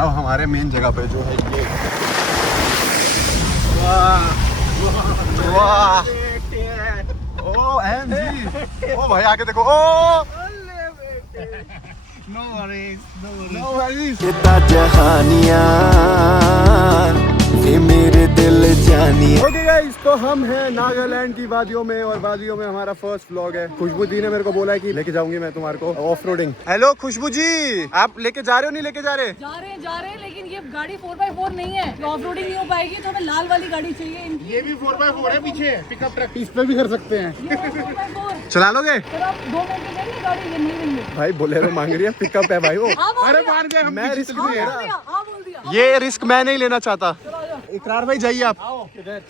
आओ हमारे मेन जगह पे जो है ये। वाह वाह ओ एमजी, ओ भाई आके देखो, ओ नो वरीज जहानिया ये मेरे दिल जानिए। ओके गाइस, तो हम हैं नागालैंड की वादियों में और वादियों में हमारा फर्स्ट व्लॉग है। खुशबू दी ने मेरे को बोला है कि लेके जाऊंगी मैं तुम्हारे को ऑफ रोडिंग। हेलो खुशबू जी, आप लेके जा रहे हो नहीं लेके जा रहे? जा रहे हैं लेकिन ये गाड़ी 4x4 नहीं है, ऑफ रोडिंग नहीं हो पाएगी, तो हमें लाल वाली गाड़ी चाहिए। ये भी 4x4 है, पीछे पिकअप ट्रक, इस पे भी कर सकते हैं। 4x4 चला लोगे? सर आप 2 मिनट में देंगे गाड़ी, ये नहीं देंगे भाई बोलेरो मांग रही है, पिकअप है भाई वो। अरे मान गए हम, मैं रिस्क नहीं ले रहा, हाँ बोल दिया। ये रिस्क मैं नहीं लेना चाहता। इकरार भाई जाइए आप। इधर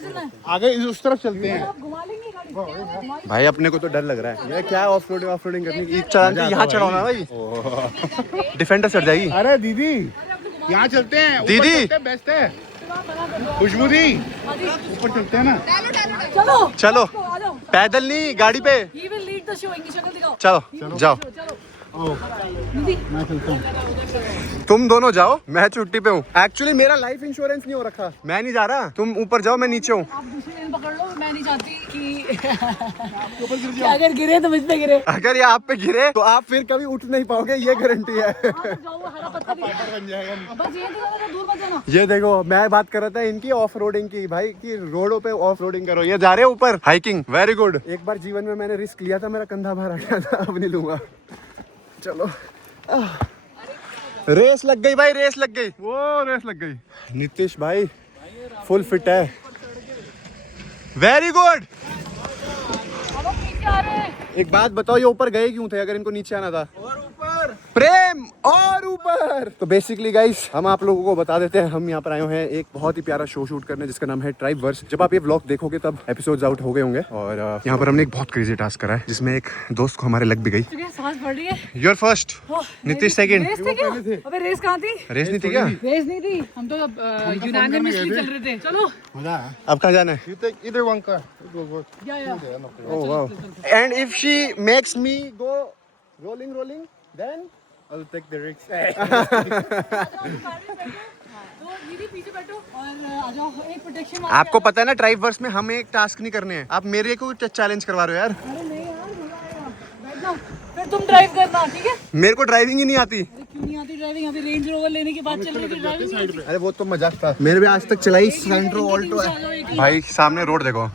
चलना है, आगे उस तरफ चलते हैं। आप घुमा लेंगे गाड़ी। भाई अपने को तो डर लग रहा है, ये क्या ऑफ रोडिंग करने की चलान के यहाँ चढ़ाना भाई, डिफेंडर चढ़ जाएगी। अरे दीदी यहाँ चलते हैं, दीदी बेस्ट है। खुशबू दी ऊपर चलते हैं ना, चलो चलो आ जाओ। पैदल नहीं गाड़ी पे, He will lead the show, इनकी शक्ल दिखाओ। चलो जाओ चलो दीदी, मैं चलता हूँ। तुम दोनों जाओ, मैं छुट्टी पे हूँ। एक्चुअली मेरा लाइफ इंश्योरेंस नहीं हो रखा, मैं नहीं जा रहा, तुम ऊपर जाओ मैं नीचे हूँ। आप दूसरी लेन पकड़ लो, मैं नहीं चाहती कि अगर गिरे तो मुझ पे गिरे। अगर ये आप पे गिरे तो आप फिर कभी उठ नहीं पाओगे, ये गारंटी है। जाओ, हरा पत्थर बन जाएगा। बस ये तो दूर मत जाना। ये देखो मैं बात कर रहा था इनकी ऑफ रोडिंग की, भाई की रोडों पे ऑफ रोडिंग करो। ये जा रहे हैं ऊपर हाइकिंग, वेरी गुड। एक बार जीवन में मैंने रिस्क लिया था, मेरा कंधा बाहर आ गया था, अब नहीं लूंगा। चलो रेस लग गई भाई, रेस लग गई, वो रेस लग गई। नीतीश भाई फुल फिट है, वेरी गुड। अब हम नीचे आ रहे हैं। एक बात बताओ, ये ऊपर गए क्यों थे अगर इनको नीचे आना था? और ऊपर प्रेम और ऊपर। तो बेसिकली गाइस हम आप लोगों को बता देते हैं, हम यहाँ पर आए हैं एक बहुत ही प्यारा शो शूट करने जिसका नाम है ट्राइबवर्स। जब आप ये व्लॉग देखोगे तब एपिसोड्स आउट हो गए होंगे। और यहाँ पर हमने एक बहुत क्रेजी टास्क करा है जिसमें एक दोस्त को हमारे लग भी गई। सांस बढ़ रही है। You're first, Nitish second. रेस थी क्या? अबे रेस कहाँ थी? रेस नहीं थी क्या? रेस नहीं थी, हम तो यूनानिमसली चल रहे थे। चलो मजा है। अब कहाँ जाना है? इधर वन का या Oh wow. And if she makes me go rolling, then I'll take the risk. तो दीदी पीछे बैठो और आ जाओ, एक प्रोटेक्शन। आपको पता है ना ट्राइबवर्स में हमें एक टास्क नहीं करने हैं, आप मेरे को चैलेंज करवा रहे हो यार। अरे नहीं यार, मजा आएगा। बैठ जाओ, फिर तुम ड्राइव करना, ठीक है? मेरे को ड्राइविंग ही नहीं आती। अरे क्यों नहीं आती ड्राइविंग? अभी रेंज रोवर लेने की बात चल रही थी, ड्राइविंग। अरे वो तो मजाक था, मेरे भी आज तक चलाई सेंट्रो ऑल्टो है। भाई सामने रोड देखो।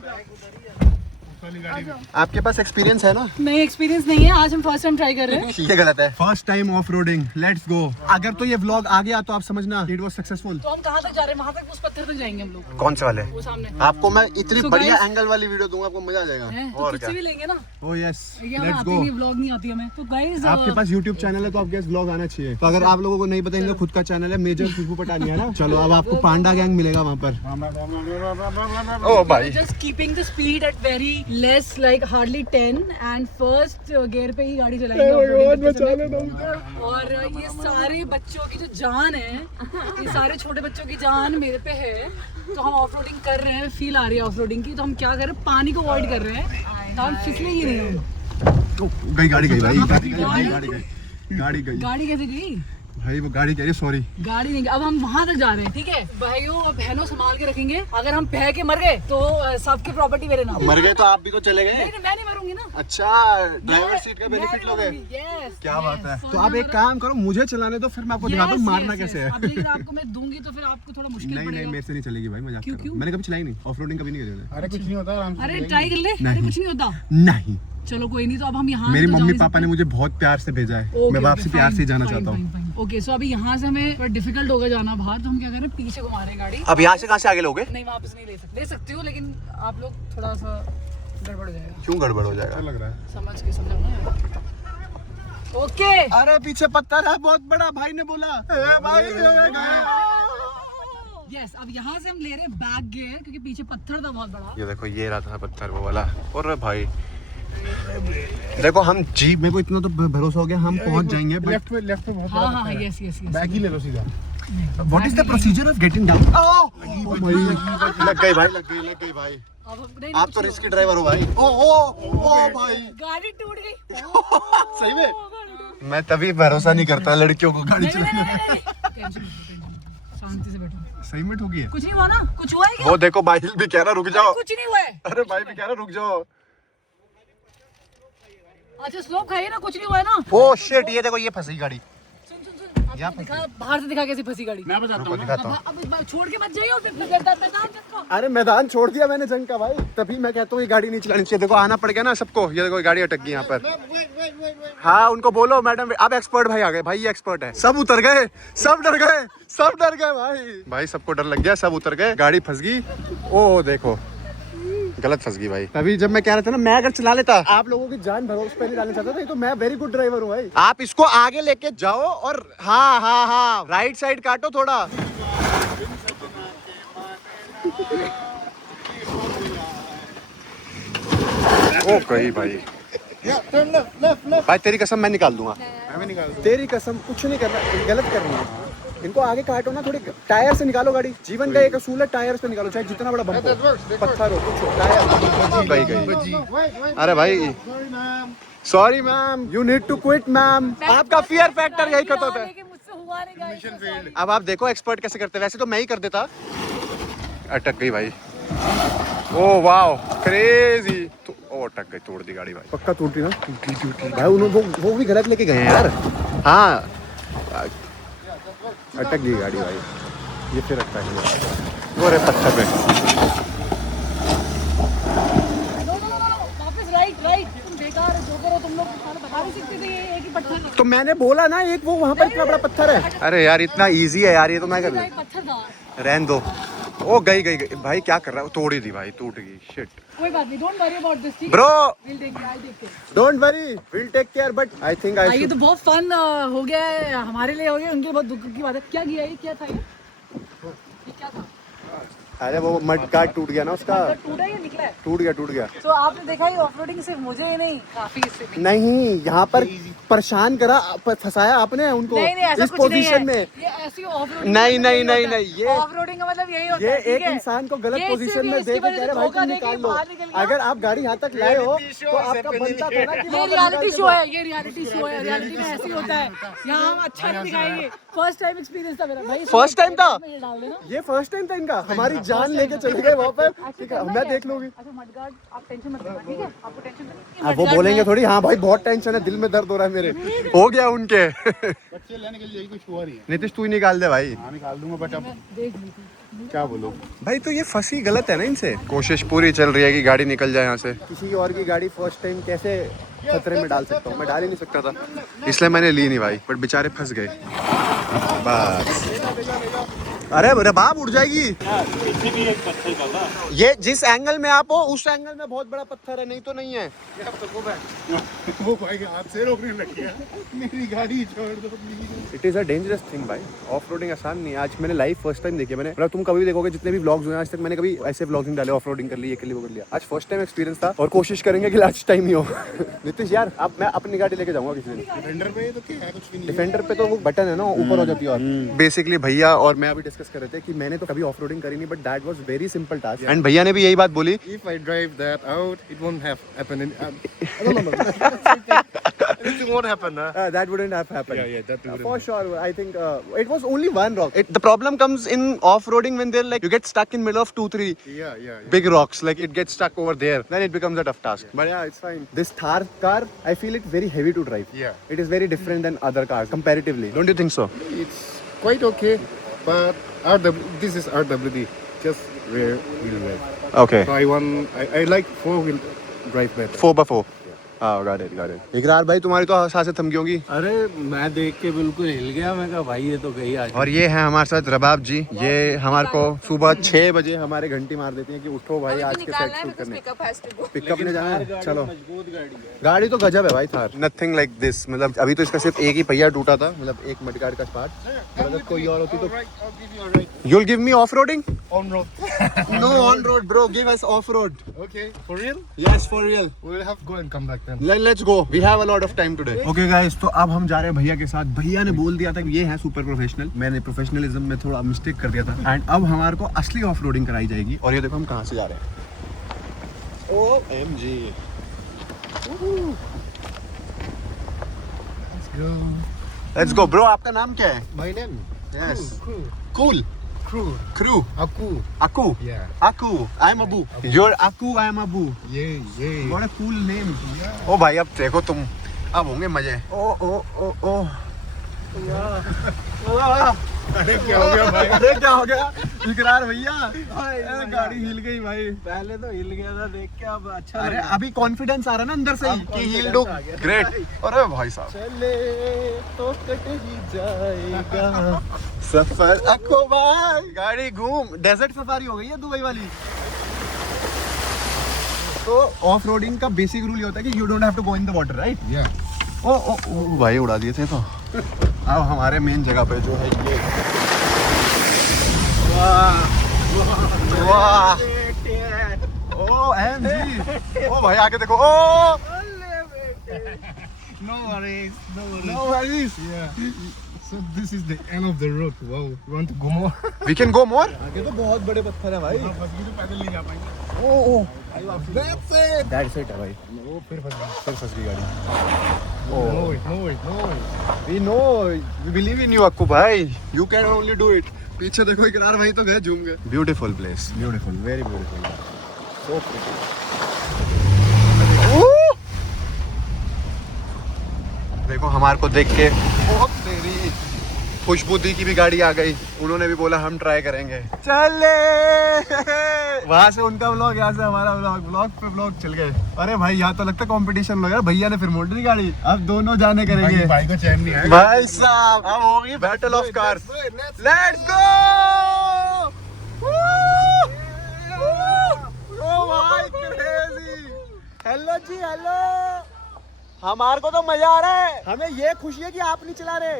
आपके पास एक्सपीरियंस है ना? नहीं एक्सपीरियंस नहीं है, आज हम फर्स्ट टाइम ट्राई कर रहे हैं। ये गलत है। First time off roading, let's go. अगर तो ये व्लॉग आ गया तो आप समझना इट वाज सक्सेसफुल। तो हम कहाँ तक जा रहे हैं? वहाँ तक, उस पत्थर तक जाएंगे हम लोग। कौन से वाले? वो सामने। आपको मैं इतनी So बढ़िया guys- एंगल वाली वीडियो दूंगा, आपको मजा आ जाएगा। तो और तुझसे क्या? भी लेंगे ना? ओह यस, ये हमें लेट्स आती गो। नहीं, व्लॉग नहीं आती हमें। तो गाइस आपके पास YouTube चैनल है तो आपके पास व्लॉग आना चाहिए। तो अगर आप लोगों को नहीं पता, इनका खुद का चैनल है, मेजर खुशबू पटानी है ना। चलो अब आपको पांडा गैंग मिलेगा वहाँ पर। ओ भाई just keeping the speed at very less, like hardly 10 and first gear पे ही गाड़ी चलाएंगे। और ये सारे बच्चों की जो जान है, ये सारे छोटे बच्चों की जान मेरे पे है। तो हम ऑफ रोडिंग कर रहे हैं, फील आ रही है ऑफ रोडिंग की। तो हम क्या कर रहे हैं, पानी को अवॉइड कर रहे हैं, तो हम फिसले ही नहीं हैं। तो गई गाड़ी गई भाई, गाड़ी गई। गाड़ी कैसे गई भाई? वो गाड़ी कह रही सॉरी। गाड़ी नहीं। अब हम वहाँ तक जा रहे हैं, ठीक है भाइयों और बहनों, संभाल के रखेंगे। अगर हम बह के मर गए तो सबकी प्रॉपर्टी मेरे नाम। मर गए तो आप भी तो चले गए। नहीं, मैं नहीं मरूंगी ना। अच्छा, ड्राइवर सीट का बेनिफिट लोगे? यस, क्या बात है। तो आप एक काम करो, मुझे चलाने दो, फिर मैं आपको दिखाता हूँ मारना कैसे है। अब लेकिन आपको मैं दूंगी तो फिर आपको थोड़ा मुश्किल नहीं पड़ेगा। मेरे से नहीं चलेगी भाई, मजाक कर रहा हूँ। मैंने कभी चलाई नहीं, ऑफ रोडिंग कभी नहीं करी मैंने। अरे कुछ नहीं होता, आराम से अरे ट्राई कर ले। अरे कुछ नहीं होता। नहीं, चलो कोई नहीं। तो अब हम यहाँ मेरी तो जा मम्मी नहीं पापा ने मुझे बहुत प्यार से भेजा है, मैं वापसी प्यार से ही जाना चाहता हूँ। ओके, सो अभी यहाँ से हमें थोड़ा डिफिकल्ट होगा जाना बाहर, तो हम क्या करें, पीछे घुमा रहे हैं गाड़ी। अब यहाँ से कहाँ से आगे लोगे? नहीं, वापस नहीं ले सकते हो, लेकिन आप लोग थोड़ा सा गड़बड़ हो जाएगा। क्यों गड़बड़ हो जाएगा? लग रहा है। समझ के समझना। ओके, अरे पीछे पत्थर है बहुत बड़ा, भाई ने बोला। यस, अब यहाँ से हम ले रहे हैं बैक गियर, क्योंकि पीछे पत्थर था बहुत बड़ा। ये देखो, ये रहा था पत्थर वो वाला। और भाई देखो, हम जीप, मेरे को इतना तो भरोसा हो गया हम पहुंच जाएंगे। लेफ्ट में बहुत हाँ बड़ा हाँ, पत्थर है। Yes yes yes. बैग ही ले लो सीधा। What is the procedure of getting down? लग गई भाई। अब नहीं, आप तो रिस्की ड्राइवर हो भाई। ओ भाई, गाड़ी टूट गई। सही में? गाड़ी टूट मैं तभी भरोसा नहीं करता लड़कियों को गाड़ी चलाने में। टेंशन शांति से बैठो। सही में ठोकी है? कुछ नहीं हुआ ना? कुछ हुआ है क्या? वो देखो भाई भी कह रहा रुक जाओ। कुछ नहीं हुआ है। अरे भाई भी कह रहा रुक जाओ। अच्छा स्लोप खाइए ना, कुछ नहीं हुआ है ना? ओ शिट, ये देखो ये फंसी गाड़ी। सुन दिखा, बाहर से दिखा कैसी फंसी गाड़ी। मैं बताता हूँ। दिखाता हूँ। अब छोड़ के मत जाइए फिर मैदान को। अरे मैदान छोड़ दिया मैंने जंग का भाई, तभी मैं कहता हूँ ये गाड़ी नहीं चलानी चाहिए। देखो आना पड़ गया ना सबको, ये देखो गाड़ी अटक गई यहाँ पर। हाँ उनको बोलो मैडम, अब एक्सपर्ट भाई आ गए भाई, ये एक्सपर्ट है। सब उतर गए, सब डर गए, सब डर गए भाई सबको डर लग गया, सब उतर गए, गाड़ी फंस गई। ओ देखो गलत फंस गई भाई। तभी जब मैं कह रहा था ना, मैं अगर चला लेता, आप लोगों की जान भरोसे पे नहीं डालना चाहता था, ये तो मैं वेरी गुड ड्राइवर हूँ भाई। आप इसको आगे लेके जाओ और हाँ राइट साइड काटो थोड़ा। ओ कहीं भाई भाई तेरी कसम मैं निकाल दूंगा। मैं निकाल तेरी कसम कुछ नहीं करना, गलत करनी है। इनको आगे काटो ना, थोड़ी टायर से निकालो गाड़ी। जीवन का एक असूल है, टायर से निकालो, चाहे जितना बड़ा बम्प हो, पत्थर हो, कुछ हो, टायर गई। अरे भाई sorry ma'am, you need to quit ma'am. आपका फियर फैक्टर यही खत्म होता है। मुझसे हुआ नहीं गाइस। अब आप देखो एक्सपर्ट कैसे करते हैं, वैसे तो मैं ही कर देता। अटक गई भाई। Oh wow crazy. तो ओ अटक गई, तोड़ दी गाड़ी भाई। पक्का टूटी ना? टूटी भाई, उन्होंने वो भी गलत लेके गए हैं यार। हाँ अटक गई गाड़ी भाई, ये फिर अटक गई। वो रे पत्थर पे। वापस राइट। तुम बेकार है, जोकर हो तुम लोग, बता नहीं सकते थे ये एक ही पत्थर। तो मैंने बोला ना, एक वो वहाँ पर इतना बड़ा पत्थर है। अरे यार इतना इजी है यार, ये तो मैं कर एक पत्थर था। रहने दो। ओ गई भाई, क्या कर रहा है? तोड़ ही दी भाई, टूट गई। शिट कोई बात नहीं, don't worry about this thing bro, will take care. Don't worry, will take care. But I think ये तो बहुत फन हो गया है, हमारे लिए हो गया, उनके लिए बहुत दुख की बात है। क्या किया ये, क्या था ये क्या था? अरे वो मड गार्ड टूट गया ना उसका। टूटा या निकला है? टूट गया। तो आपने देखा ये ऑफरोडिंग सिर्फ मुझे ही नहीं, काफी इससे भी। नहीं, यहाँ पर परेशान करा, फंसाया आपने उनको ऐसा इस कुछ नहीं पोजीशन है। में। ये ऐसी ऑफरोडिंग नहीं, ये ऑफरोडिंग का मतलब यही होता ये है। एक इंसान को गलत पोजीशन में देख के कह रहे भाई तुम निकाल लो। अगर आप गाड़ी यहाँ तक लाए हो तो आपका बनता था ना कि ये रियलिटी शो है, रियलिटी में ऐसे ही होता है। यहाँ हम अच्छा नहीं दिखाएंगे। फर्स्ट टाइम एक्सपीरियंस था मेरा भाई। फर्स्ट टाइम था डाल देना। ये, फर्स्ट टाइम था इनका। हमारी जान लेके चले गए वहाँ पर। ठीक है मैं देख लूंगी। अच्छा मडगार्ड, आप टेंशन मत लेना, ठीक है? आपको टेंशन नहीं। अब वो बोलेंगे थोड़ी हाँ भाई बहुत टेंशन है, दिल में दर्द हो रहा है मेरे। हो गया उनके। बच्चे लेने के लिए कुछ हुआ नहीं है। नीतीश तू ही निकाल दे भाई। हाँ निकाल दूंगा, बट अब देख ली। क्या बोलो भाई तो ये फंसी गलत है ना इनसे। कोशिश पूरी चल रही है कि गाड़ी निकल जाए यहाँ से। किसी और की गाड़ी फर्स्ट टाइम कैसे खतरे में डाल सकता हूँ? मैं डाल ही नहीं सकता था, इसलिए मैंने ली नहीं भाई। बट बेचारे फंस गए बस। अरे रबाब उड़ जाएगी। ये जिस एंगल में आप हो उस एंगल में बहुत बड़ा पत्थर है, नहीं तो नहीं है। वो भाई हाथ से रोकने लग गया, मेरी गाड़ी छोड़ दो। It is a dangerous thing भाई, ऑफ रोडिंग आसान नहीं है। आज मैंने लाइव फर्स्ट टाइम देखी है मैंने। मतलब तुम कभी भी देखोगे जितने भी व्लॉग्स हुए आज तक, मैंने कभी ऐसे व्लॉगिंग डाले ऑफ रोडिंग कर ली, ये कर ली, वो कर लिया। आज फर्स्ट टाइम एक्सपीरियंस था और कोशिश करेंगे कि लास्ट टाइम ही हो। नीतीश यार अब मैं अपनी गाड़ी लेके जाऊंगा किसी दिन। डिफेंडर पे तो क्या है, कुछ भी नहीं। डिफेंडर पे तो वो बटन है ना ऊपर हो जाती है। और बेसिकली भैया और मैं अभी डिस्कस कर रहे थे कि मैंने तो कभी ऑफ रोडिंग करी नहीं, but that was very simple task. And भैया ने भी यही बात बोली। If I drive that out, it won't have happened. No. Anything won't happen, huh? That wouldn't have happened. Yeah, that wouldn't for sure. I think it was only one rock. The problem comes in off-roading when they're like you get stuck in middle of 2-3 Yeah. big rocks. Like it gets stuck over there. Then it becomes a tough task. But yeah, it's fine. This Thar car, I feel it very heavy to drive. Yeah. It is very different than other cars comparatively. Don't you think so? It's quite okay, but this is RWD, just rear wheel drive. Okay. So I like 4-wheel drive better. 4x4. got it. इकरार भाई तुम्हारी तो सांसें थम गई होंगी। अरे मैं देख के बिल्कुल हिल गया, मैं कहा भाई ये तो गई आज। और ये है हमारे साथ रबाब जी। ये हमारे को सुबह 6 बजे हमारे घंटी मार देती हैं कि उठो भाई आज के सेट शूट करने। पिकअप ने जाना है, चलो। मजबूत गाड़ी है। गाड़ी तो गजब है भाई थार। Nothing like this. मतलब अभी तो इसका सिर्फ एक ही पहिया टूटा था, मतलब एक मडगार्ड का पार्ट। मतलब कोई और होती तो I'll give you a ride you'll give me off roading? on road. No on road bro, give us off road. Okay, for real? Yes for real. We'll have to go and come back then. Let's go. We have a lot of time today. Okay guys, तो अब हम जा रहे हैं भैया के साथ। भैया ने बोल दिया था कि ये है सुपर प्रोफेशनल। मैंने प्रोफेशनलिज्म में थोड़ा मिस्टेक कर दिया था। एंड अब हमारे को असली ऑफ रोडिंग कराई जाएगी। और ये देखो हम कहाँ से जा रहे हैं। OMG. Let's go bro. आपका नाम क्या है? My name? Yes Crew. Cool Crew. Crew Aku. Aku Yeah. Aku I am Abu. You're Aku, I am Abu. Yeah. What a cool name. ओ भाई अब देखो तुम, अब होंगे मजे। ओ ओ ओ ओ अरे क्या हो गया भाई? अरे क्या हो गया इकरार भैया? अरे गाड़ी हिल गई भाई। पहले तो हिल गया था देख के, अब अच्छा अरे लगा। अभी कॉन्फिडेंस आ रहा है ना अंदर से ही अब कि हिल confidence डू आ गया। ग्रेट। अरे भाई साहब चले तो कट ही जाएगा। सफर अखो भाई, गाड़ी घूम। डेजर्ट सफारी हो गई है दुबई वाली। तो ऑफ रोडिंग का बेसिक रूल ये होता है कि you don't have to go in the water, right? Yeah. ओ ओ ओ भाई उड़ा दिए थे। तो अब हमारे मेन जगह पे जो है ये, वाह वाह, ओ एमजी, ओ भाई आगे देखो, ओ No worries. No worries. No worries, Yeah. So this is the end of the road. Wow. You want to go more? We can go more. आगे तो बहुत बड़े पत्थर है भाई। बस भी तो पैदल नहीं जा पाएंगे। ओ ओ That's it. दैट्स इट है भाई। वो फिर फंस गई गाड़ी। No it. No it. No it. We know, we believe in you Akku भाई, you can only do it. पीछे देखो इकरार भाई तो गए झूम गए। Beautiful place, beautiful, very beautiful, so pretty. देखो हमारे को देख के बहुत तेरी खुशबू दी की भी गाड़ी आ गई। उन्होंने भी बोला हम ट्राई करेंगे। चले वहां से उनका व्लॉग, यहाँ से हमारा व्लॉग, व्लॉग पे व्लॉग चल गए। अरे भाई यहाँ तो लगता है कंपटीशन लग रहा है। भैया ने फिर मोड़ दी गाड़ी, अब दोनों जाने करेंगे। भाई को चैन नहीं आएगा। भाई साहब अब होगी battle of cars. Let's go. Hello जी, हेलो। हमारे को तो मजा आ रहा है। हमें ये खुशी है कि आप नहीं चला रहे।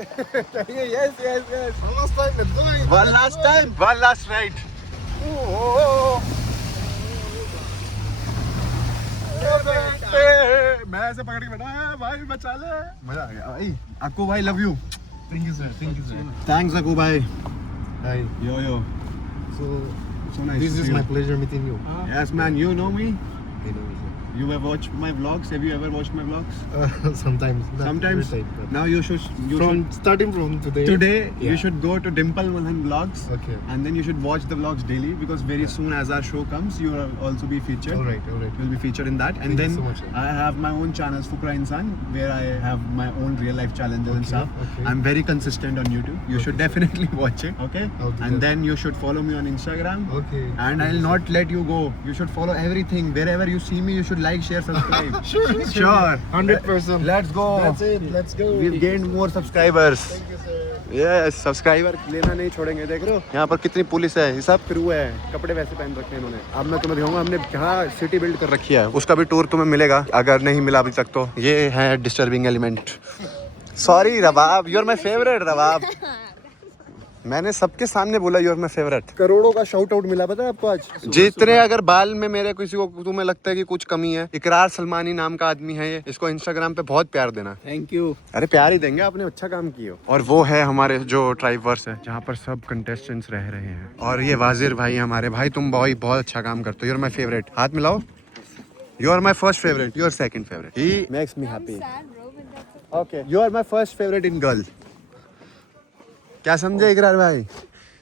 Yes yes yes. Last time, let's go. One last time, one last ride. मैं ऐसे पकड़ के बैठा है भाई, बचा ले। मजा आ गया भाई। अक्कू भाई love you. Thank you, sir. Thank you, sir. Thanks Akku भाई। Hi. Yo yo. So So nice. this to is see my you. pleasure meeting you. Yes man, you know me. I know you, You have watched my vlogs. Have you ever watched my vlogs? sir. Sometimes. not Sometimes. every time, but Now you should. starting from today. Today you Yeah. should go to Dimple Mulhan Vlogs. Okay. And then you should watch the vlogs daily because very soon as our show comes, you will also be featured. All right. All right. You'll be featured in that. And Thank you then so much, sir. I have my own channels, Fukra Insan, where I have my own real life challenges and Okay, stuff. okay. I'm very consistent on YouTube. You should definitely watch it. Okay. I'll do And that. then you should follow me on Instagram. Okay. And I'll not let you go. You should follow everything. Wherever you see me, you should like, share, subscribe. Sure. 100%. Let's go. That's it. Let's go. We've gained more subscribers. Thank you, sir. Yes, subscriber लेना नहीं छोड़ेंगे। देख रहे हो यहाँ पर कितनी police है, ये सब क्रू है, कपड़े वैसे पहन रखे हैं इन्होंने। अब मैं तुम्हें दिखाऊंगा हमने क्या सिटी बिल्ड कर रखी है, उसका भी टूर तुम्हें मिलेगा अगर नहीं मिला अभी तक तो। ये है disturbing element. Sorry Rabab, you are my favourite Rabab. मैंने सबके सामने बोला यू आर माय फेवरेट। करोड़ों का शाउट आउट मिला पता है आपको आज। जितने अगर बाल में मेरे किसी को तुम्हें लगता है कि कुछ कमी है, इकरार सलमानी नाम का आदमी है ये, इसको इंस्टाग्राम पे बहुत प्यार देना। Thank you. अरे प्यार ही देंगे, आपने अच्छा काम किया। और वो है हमारे जो ट्राइबवर्स है जहाँ पर सब कंटेस्टेंट्स रह रहे हैं। और ये वाजिर भाई हमारे भाई, तुम बहुत अच्छा काम करते हो। You are my favourite. हाथ मिलाओ। You are my first favourite, you are second favourite. He makes me happy. Okay, you are my first favourite in girl. क्या समझे इकरार भाई?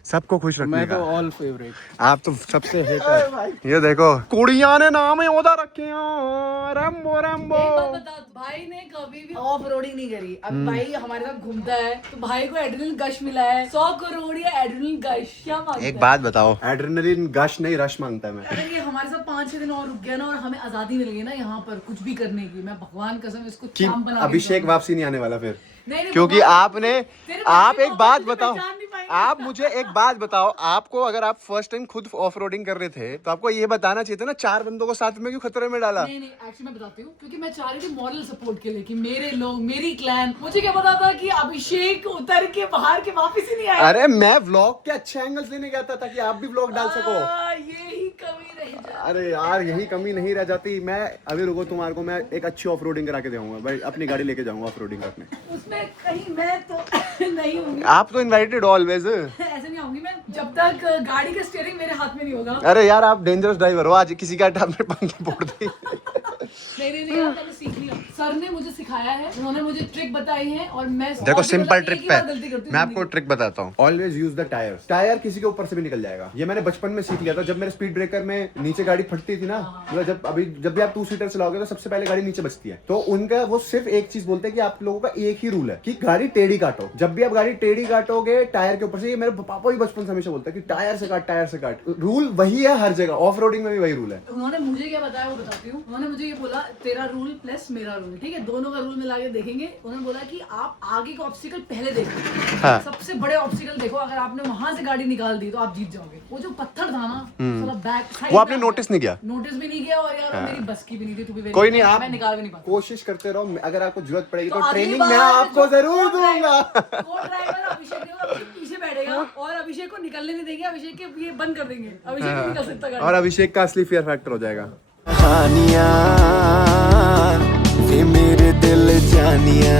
सबको खुश रखने मैं का। तो ऑल फेवरेट। आप तो सबसे हेटर। ये देखो कुड़िया ने नाम है ओदा रखे हैं, रैम्बो रैम्बो। एक बात बता, भाई ने कभी भी ऑफ रोडिंग नहीं करी। अब भाई हमारे साथ घूमता है तो भाई को एड्रेनलिन गश मिला है। 100 करोड़ या एड्रेनलिन गश क्या मांगता है? एक बात बताओ, एड्रेनलिन गश नहीं रश मांगता है मैं। अगर ये हमारे साथ 5-6 दिन और रुक गया ना और हमें आजादी मिल गई ना यहाँ पर कुछ भी करने की, मैं भगवान कसम इसको कि चांप बना के अभिषेक दूंगा। वापसी नहीं आने वाला फिर। नहीं, क्योंकि भगवान- आपने, तेरे आप बच्चे एक को बात तुझे बताओ, पहचान नहीं पाएंगे। आप मुझे एक बात बताओ, आपको अगर आप फर्स्ट टाइम खुद ऑफ रोडिंग कर रहे थे तो आपको ये बताना चाहिए था ना 4 बंदों को साथ में क्यों खतरे में डाला? नहीं, एक्चुअली मैं बताती हूँ क्योंकि मैं चाह रही थी मॉरल सपोर्ट के लिए कि मेरे लोग, मेरी क्लैन। मुझे क्या पता था कि अभिषेक उतर के बाहर के वापस ही नहीं आए। अरे मैं व्लॉग के अच्छे एंगल्स लेने गया था ताकि आप भी व्लॉग डाल सको। यही कमी रह जाती। अरे यार यही कमी नहीं रह जाती। मैं अभी रुको, तुम्हारे को मैं एक अच्छी ऑफ रोडिंग करा के दूंगा भाई, अपनी गाड़ी लेके जाऊंगा ऑफ रोडिंग करने। उसमें कहीं मैं तो नहीं होंगी। आप तो इनवाइटेड ऑलवेज। ऐसे नहीं आऊंगी मैं जब तक गाड़ी का स्टीयरिंग मेरे हाथ में नहीं होगा। अरे यार आप डेंजरस ड्राइवर हो, आज किसी का टाप में पंखे फोड़ दी। नहीं यार, मैंने सीख लिया। सर ने मुझे सिखाया है, उन्होंने मुझे ट्रिक बताई है और मैं देखो सिंपल ट्रिक पे गलती करती हूँ मैं आपको ट्रिक बताता हूँ। Always use the tyre. Tyre किसी के ऊपर से भी निकल जाएगा। ये मैंने बचपन में सीख लिया था, जब मेरे स्पीड ब्रेकर में नीचे गाड़ी फटती थी ना, मतलब जब भी आप 2 सीटर चलाओगे तो सबसे पहले गाड़ी नीचे बचती है। तो उनका वो सिर्फ एक चीज बोलते हैं कि आप लोगों का एक ही रूल है कि गाड़ी टेढ़ी काटो। जब भी आप गाड़ी टेढ़ी काटोगे टायर के ऊपर से, ये मेरे पापा भी बचपन से हमेशा बोलता है कि टायर से काट। रूल वही है हर जगह, ऑफ रोडिंग में भी वही रूल है। उन्होंने मुझे क्या बताया वो बताती हूँ। उन्होंने मुझे ये बोला तेरा रूल प्लस मेरा रूल, ठीक है, दोनों का रूल मिला के देखेंगे। उन्होंने बोला कि आप आगे का ऑब्स्टिकल पहले देखो, हाँ। सबसे बड़े ऑब्स्टिकल देखो, अगर आपने वहां से गाड़ी निकाल दी तो आप जीत जाओगे। वो जो पत्थर था ना, साला बैक साइड, वो आपने नोटिस नहीं किया? नोटिस भी नहीं किया, और यार मेरी बस की भी नहीं थी, तू भी कोई नहीं, आप मैं निकाल भी नहीं पाता। कोशिश करते रहो, अगर आपको जरूरत पड़ेगी तो अगली ट्रेनिंग बार मैं आपको जो जरूर दूंगा। को-ड्राइवर अभिषेक होगा, अभिषेक पीछे बैठेगा और अभिषेक को निकलने नहीं देंगे, अभिषेक के ये बंद कर देंगे, अभिषेक नहीं निकल सकता गाड़ी। और अभिषेक का असली फियर फैक्टर हो जाएगा। कहानियां वे मेरे दिल जानिया।